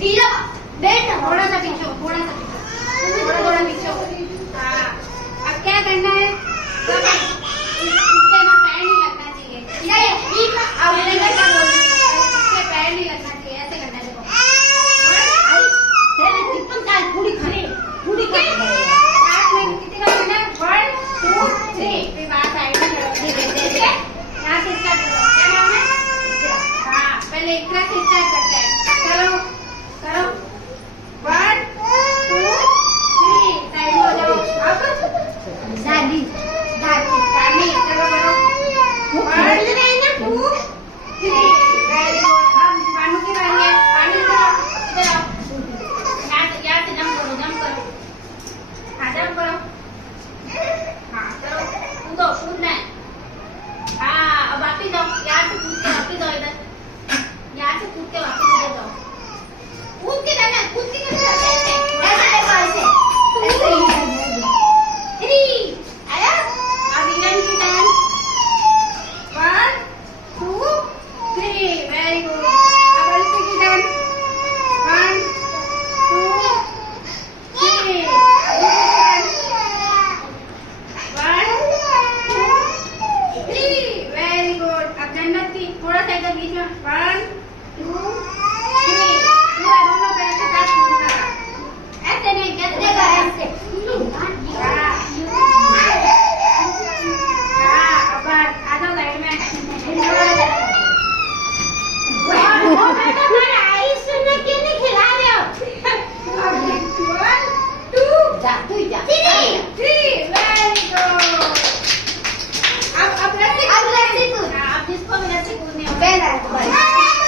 ढीला बैठ थोड़ा सा पीछे थोड़ा सा पीछे हाँ अब क्या करना है इसके ना पैर नहीं लगना चाहिए इसके पैर नहीं लगना चाहिए ऐसे करना है देखो कितने का करना है 1 2 3 फिर बाहर साइड में खड़े यहाँ से स्टार्ट करो क्या नाम है हाँ पहले इतना से स्टार्ट करते हैं चलो करो 1 2 3 साइड हो जाओ अब दादी दादी चलो करो 1 2 3 वेरी गुड अब पानी की बारी है पानी लो इधर आओ यहाँ से जंप करो हाँ जंप करो हाँ चलो कूदो कूदना है हाँ अब वापिस जाओ यहाँ से कूद के वापिस जाओ इधर यहाँ से कूद के वापिस इधर जाओ कूद के जाना कूद के कैसे ऐसे ऐसे आया अब इधर की टर्न 1 2 3 वेरी गुड अब अल्फी की टर्न 1 2 3 वेरी गुड अब जन्नत की थोड़ा सा इधर बीच में 1 2 3 पूरा दोनों पैर के साथ कूदना ऐसे नहीं कैसे ऐसे हाँ अब आ जाओ साइड में क्यों नहीं खिला रहे हो 1 2 3 वेरी गुड अब रस्सी कूद अब जिसको भी रस्सी कूदनी हो